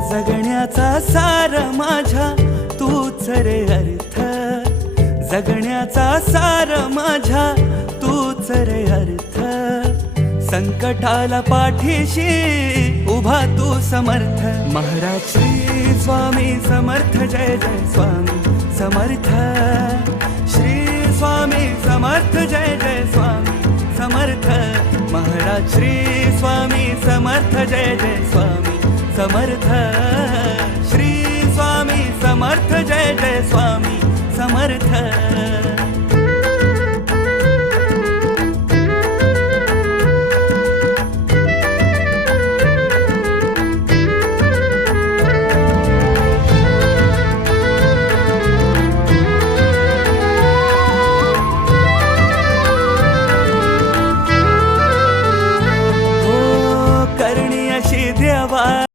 जगण्याचा सार माझ्या तूच रे अर्थ, जगण्याचा सार माझ्या तूच रे अर्थ. संकटाला पाठीशी उभा तू समर्थ. महाराज श्री स्वामी समर्थ, जय जय स्वामी समर्थ. श्री स्वामी समर्थ, जय जय स्वामी समर्थ. महाराज श्री स्वामी समर्थ, जय जय स्वामी समर्थ. श्री स्वामी समर्थ, जय जय स्वामी समर्थ.